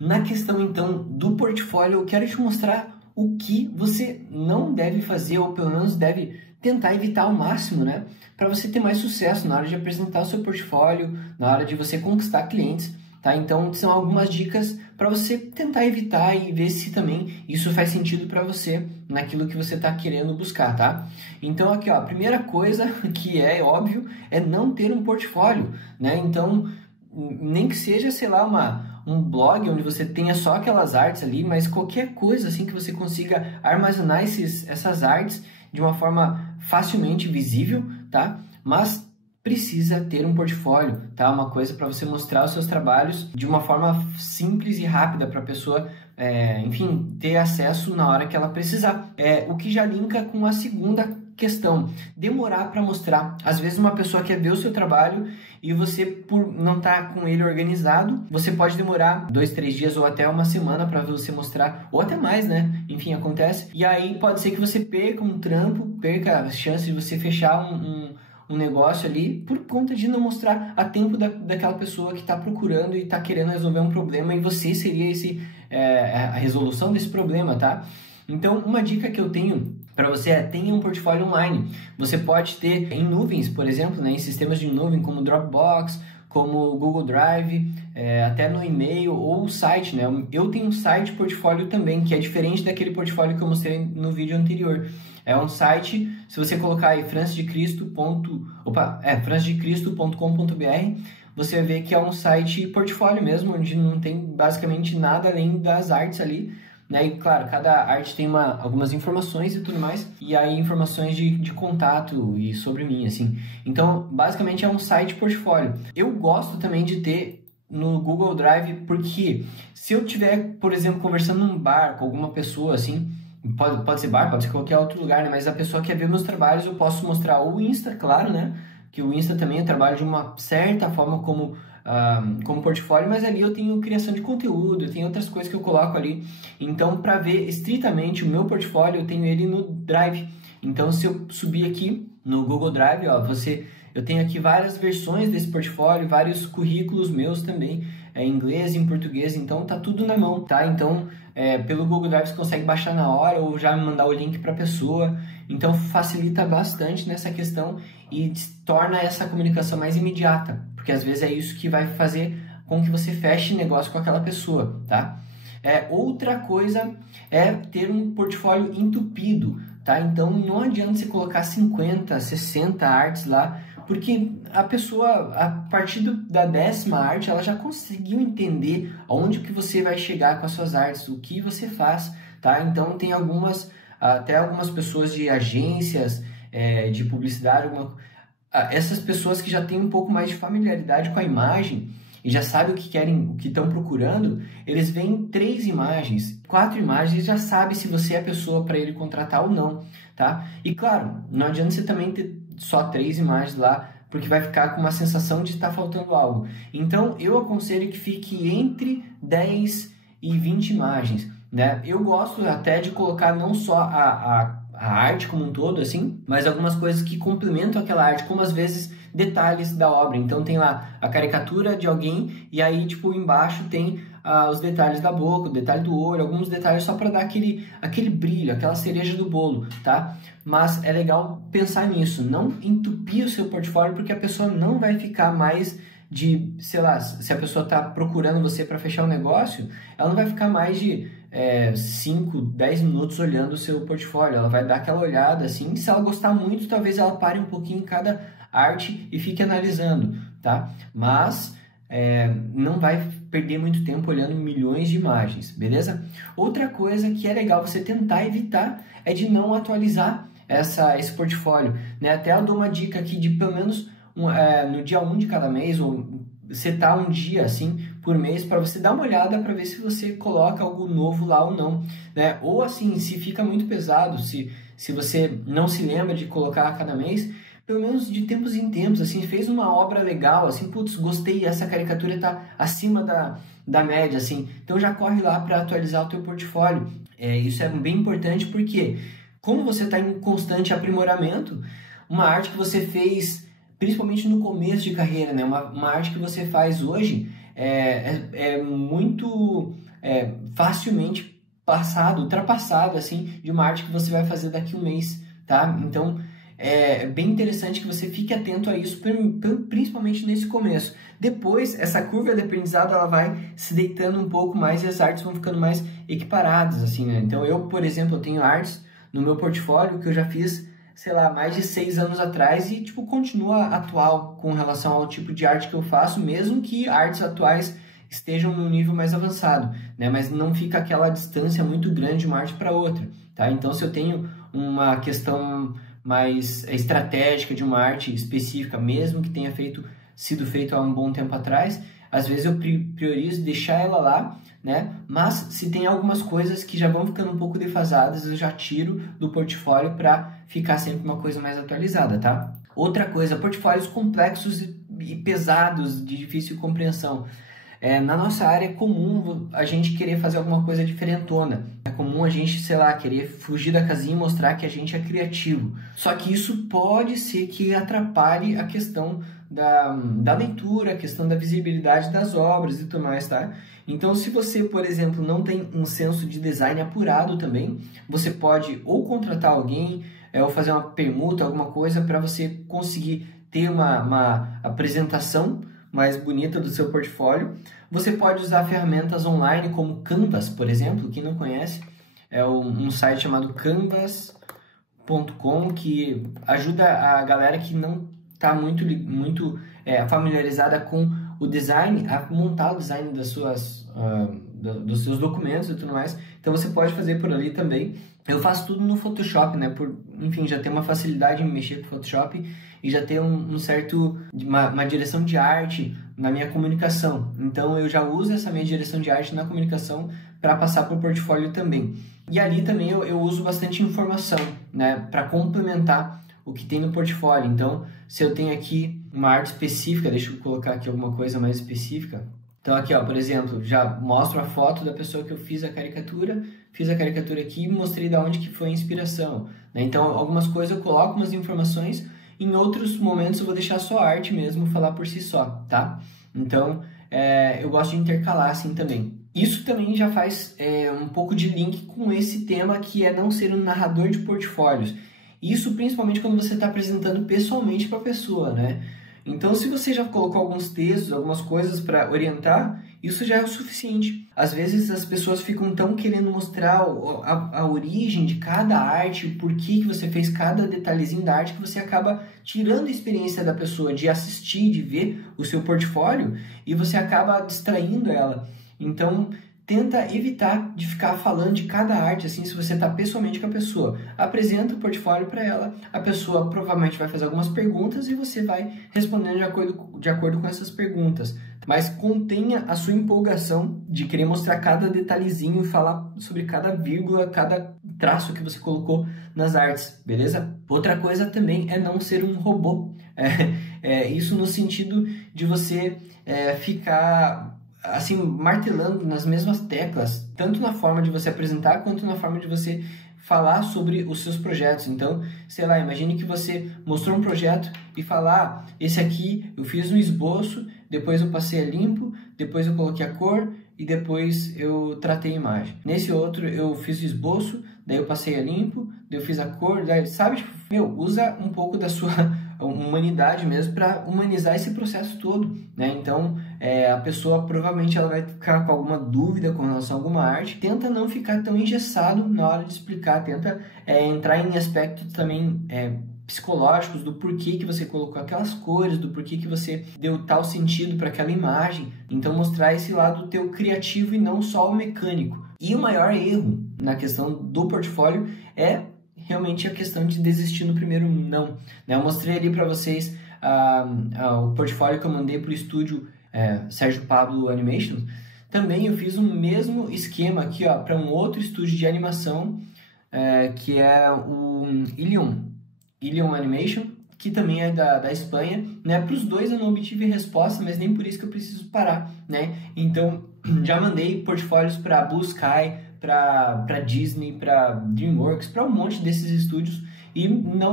Na questão então do portfólio, eu quero te mostrar o que você não deve fazer, ou pelo menos deve tentar evitar ao máximo, né? Para você ter mais sucesso na hora de apresentar o seu portfólio, na hora de você conquistar clientes, tá? Então são algumas dicas para você tentar evitar e ver se também isso faz sentido para você naquilo que você está querendo buscar, tá? Então aqui, ó, a primeira coisa que é óbvio é não ter um portfólio, né? Então nem que seja, sei lá, um blog onde você tenha só aquelas artes ali, mas qualquer coisa assim que você consiga armazenar essas artes de uma forma facilmente visível, tá? Mas precisa ter um portfólio, tá? Uma coisa para você mostrar os seus trabalhos de uma forma simples e rápida para a pessoa, enfim, ter acesso na hora que ela precisar. O que já linka com a segunda questão, demorar para mostrar. Às vezes uma pessoa quer ver o seu trabalho e você, por não estar com ele organizado, você pode demorar 2, 3 dias ou até uma semana para você mostrar, ou até mais, né? Enfim, acontece. E aí pode ser que você perca um trampo, perca a chance de você fechar um negócio ali por conta de não mostrar a tempo daquela pessoa que está procurando e está querendo resolver um problema, e você seria a resolução desse problema, tá? Então, uma dica que eu tenho para você tenha um portfólio online. Você pode ter em nuvens, por exemplo, né, em sistemas de nuvem como Dropbox, como Google Drive, até no e-mail ou site, né? Eu tenho um site portfólio também, que é diferente daquele portfólio que eu mostrei no vídeo anterior. É um site, se você colocar aí francisdecristo.com.br, você vai ver que é um site portfólio mesmo, onde não tem basicamente nada além das artes ali, né? E claro, cada arte tem algumas informações e tudo mais, e aí informações de contato e sobre mim, assim. Então, basicamente é um site portfólio. Eu gosto também de ter no Google Drive, porque se eu tiver, por exemplo, conversando num bar com alguma pessoa, assim, pode ser bar, pode ser qualquer outro lugar, né? Mas a pessoa quer ver meus trabalhos, eu posso mostrar o Insta, claro, né? Que o Insta também eu trabalho de uma certa forma como portfólio, mas ali eu tenho criação de conteúdo, eu tenho outras coisas que eu coloco ali. Então, para ver estritamente o meu portfólio, eu tenho ele no Drive. Então, se eu subir aqui no Google Drive, ó, eu tenho aqui várias versões desse portfólio, vários currículos meus também, em inglês e em português, então tá tudo na mão, tá? Então, pelo Google Drive você consegue baixar na hora ou já me mandar o link para a pessoa. Então, facilita bastante nessa questão e torna essa comunicação mais imediata, porque às vezes é isso que vai fazer com que você feche negócio com aquela pessoa, tá? Outra coisa é ter um portfólio entupido, tá? Então, não adianta você colocar 50, 60 artes lá, porque a pessoa, a partir da 10ª arte, ela já conseguiu entender aonde que você vai chegar com as suas artes, o que você faz, tá? Então, tem até algumas pessoas de agências de publicidade, essas pessoas que já têm um pouco mais de familiaridade com a imagem e já sabem o que querem, o que estão procurando, eles veem 3 imagens, 4 imagens e já sabe se você é a pessoa para ele contratar ou não, tá? E claro, não adianta você também ter só 3 imagens lá, porque vai ficar com uma sensação de estar faltando algo. Então, eu aconselho que fique entre 10 e 20 imagens, né? Eu gosto até de colocar não só a arte como um todo, assim, mas algumas coisas que complementam aquela arte, como às vezes detalhes da obra. Então tem lá a caricatura de alguém e aí, tipo, embaixo tem os detalhes da boca, o detalhe do olho, alguns detalhes só para dar aquele brilho, aquela cereja do bolo, tá? Mas é legal pensar nisso, não entupir o seu portfólio, porque a pessoa não vai ficar mais de, sei lá, se a pessoa está procurando você para fechar um negócio, ela não vai ficar mais de 5, 10 minutos olhando o seu portfólio. Ela vai dar aquela olhada assim, se ela gostar muito, talvez ela pare um pouquinho em cada arte e fique analisando, tá? Mas não vai perder muito tempo olhando milhões de imagens, beleza? Outra coisa que é legal você tentar evitar é de não atualizar esse portfólio, né? Até eu dou uma dica aqui de pelo menos no dia 1 de cada mês, ou setar um dia assim por mês para você dar uma olhada para ver se você coloca algo novo lá ou não, né? Ou assim, se fica muito pesado, se você não se lembra de colocar a cada mês, pelo menos de tempos em tempos, assim, fez uma obra legal, assim, putz, gostei, essa caricatura tá acima da média, assim, então já corre lá para atualizar o teu portfólio. Isso é bem importante porque, como você está em constante aprimoramento, uma arte que você fez principalmente no começo de carreira, né? Uma arte que você faz hoje é muito facilmente ultrapassado, assim, de uma arte que você vai fazer daqui a um mês, tá? Então, é bem interessante que você fique atento a isso, principalmente nesse começo. Depois, essa curva de aprendizado, ela vai se deitando um pouco mais e as artes vão ficando mais equiparadas, assim, né? Então, eu, por exemplo, eu tenho artes no meu portfólio que eu já fiz, sei lá, mais de 6 anos atrás e, tipo, continua atual com relação ao tipo de arte que eu faço, mesmo que artes atuais estejam num nível mais avançado, né? Mas não fica aquela distância muito grande de uma arte para outra, tá? Então, se eu tenho uma questão mais estratégica de uma arte específica, mesmo que tenha sido feito há um bom tempo atrás, às vezes eu priorizo deixar ela lá, né? Mas se tem algumas coisas que já vão ficando um pouco defasadas, eu já tiro do portfólio para ficar sempre uma coisa mais atualizada, tá? Outra coisa, portfólios complexos e pesados, de difícil compreensão. Na nossa área é comum a gente querer fazer alguma coisa diferentona. É comum a gente, sei lá, querer fugir da casinha e mostrar que a gente é criativo. Só que isso pode ser que atrapalhe a questão da leitura, a questão da visibilidade das obras e tudo mais, tá? Então, se você, por exemplo, não tem um senso de design apurado também, você pode ou contratar alguém, ou fazer uma permuta, alguma coisa, para você conseguir ter uma apresentação mais bonita do seu portfólio. Você pode usar ferramentas online como Canvas, por exemplo. Quem não conhece, é um site chamado canvas.com que ajuda a galera que não está muito familiarizada com o design, a montar o design dos seus documentos e tudo mais. Então você pode fazer por ali também. Eu faço tudo no Photoshop, né? Enfim, já tenho uma facilidade em mexer com o Photoshop e já tenho uma direção de arte na minha comunicação. Então eu já uso essa minha direção de arte na comunicação para passar para o portfólio também. E ali também eu uso bastante informação, né? Para complementar o que tem no portfólio. Então, se eu tenho aqui uma arte específica, deixa eu colocar aqui alguma coisa mais específica. Então aqui, ó, por exemplo, já mostro a foto da pessoa que eu fiz a caricatura aqui e mostrei de onde que foi a inspiração, né? Então, algumas coisas eu coloco umas informações, em outros momentos eu vou deixar só a arte mesmo falar por si só, tá? Então, eu gosto de intercalar assim também. Isso também já faz um pouco de link com esse tema que é não ser um narrador de portfólios. Isso principalmente quando você está apresentando pessoalmente para a pessoa, né? Então, se você já colocou alguns textos, algumas coisas para orientar, isso já é o suficiente. Às vezes as pessoas ficam tão querendo mostrar a origem de cada arte, o porquê que você fez cada detalhezinho da arte, que você acaba tirando a experiência da pessoa de assistir, de ver o seu portfólio, e você acaba distraindo ela. Então, tenta evitar de ficar falando de cada arte, assim, se você está pessoalmente com a pessoa. Apresenta o portfólio para ela, a pessoa provavelmente vai fazer algumas perguntas e você vai respondendo de acordo com essas perguntas. Mas contenha a sua empolgação de querer mostrar cada detalhezinho e falar sobre cada vírgula, cada traço que você colocou nas artes, beleza? Outra coisa também é não ser um robô. Isso no sentido de você ficar assim, martelando nas mesmas teclas, tanto na forma de você apresentar, quanto na forma de você falar sobre os seus projetos. Então, sei lá, imagine que você mostrou um projeto e falar, esse aqui eu fiz um esboço, depois eu passei a limpo, depois eu coloquei a cor e depois eu tratei a imagem. Nesse outro eu fiz o esboço, daí eu passei a limpo, daí eu fiz a cor, daí, sabe? Tipo, usa um pouco da sua humanidade mesmo para humanizar esse processo todo, né? Então, a pessoa provavelmente ela vai ficar com alguma dúvida com relação a alguma arte. Tenta não ficar tão engessado na hora de explicar, tenta entrar em aspectos também psicológicos do porquê que você colocou aquelas cores, do porquê que você deu tal sentido para aquela imagem. Então, mostrar esse lado teu criativo e não só o mecânico. E o maior erro na questão do portfólio é realmente a questão de desistir no primeiro não, né? Eu mostrei ali para vocês o portfólio que eu mandei para o estúdio Sérgio Pablo Animation. Também eu fiz o mesmo esquema aqui para um outro estúdio de animação que é o Ilion Animation, que também é da Espanha, né? Para os dois eu não obtive resposta, mas nem por isso que eu preciso parar, né? Então já mandei portfólios para Blue Sky, para Disney, para DreamWorks, para um monte desses estúdios e não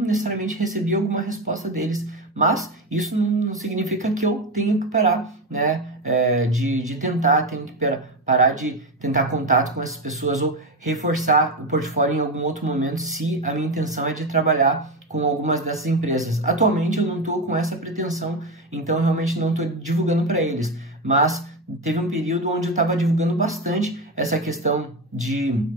necessariamente recebi alguma resposta deles, mas isso não significa que eu tenho que parar, né, de tentar, tenho que parar de tentar contato com essas pessoas ou reforçar o portfólio em algum outro momento se a minha intenção é de trabalhar com algumas dessas empresas. Atualmente eu não estou com essa pretensão, então eu realmente não estou divulgando para eles, mas teve um período onde eu estava divulgando bastante essa questão de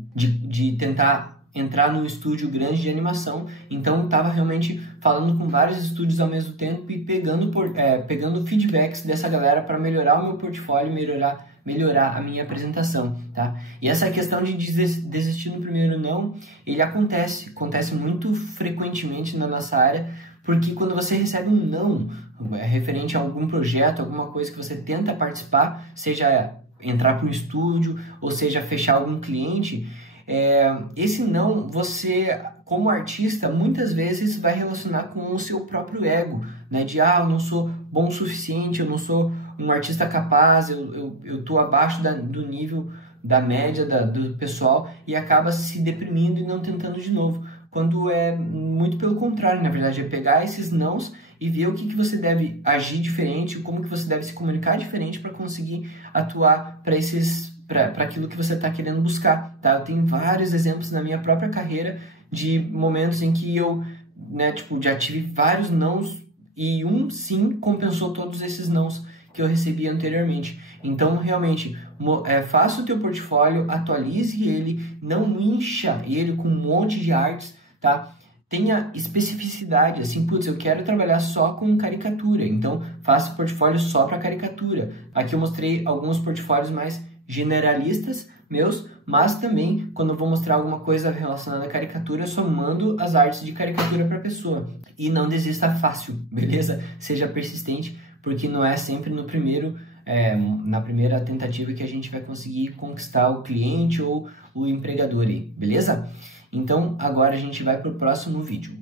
tentar entrar num estúdio grande de animação, então estava realmente falando com vários estúdios ao mesmo tempo e pegando feedbacks dessa galera para melhorar o meu portfólio, melhorar a minha apresentação, tá? E essa questão de desistir no primeiro não, ele acontece muito frequentemente na nossa área, porque quando você recebe um não, referente a algum projeto, alguma coisa que você tenta participar, seja entrar para o estúdio, ou seja fechar algum cliente, esse não, você, como artista, muitas vezes vai relacionar com o seu próprio ego, né? De, eu não sou bom o suficiente, eu não sou um artista capaz, eu tô abaixo do nível, da média do pessoal, e acaba se deprimindo e não tentando de novo. Quando é muito pelo contrário, na verdade, é pegar esses nãos e ver o que você deve agir diferente, como que você deve se comunicar diferente para conseguir atuar para aquilo que você está querendo buscar, tá? Eu tenho vários exemplos na minha própria carreira de momentos em que eu, né, já tive vários nãos e um sim compensou todos esses nãos que eu recebi anteriormente. Então, realmente, faça o teu portfólio, atualize ele, não incha ele com um monte de artes, tá? Tenha especificidade, assim, putz, eu quero trabalhar só com caricatura, então faça o portfólio só para caricatura. Aqui eu mostrei alguns portfólios mais generalistas meus, mas também quando eu vou mostrar alguma coisa relacionada à caricatura, eu só mando as artes de caricatura para a pessoa. E não desista fácil, beleza? Seja persistente, porque não é sempre na primeira tentativa que a gente vai conseguir conquistar o cliente ou o empregador aí, beleza? Então agora a gente vai para o próximo vídeo.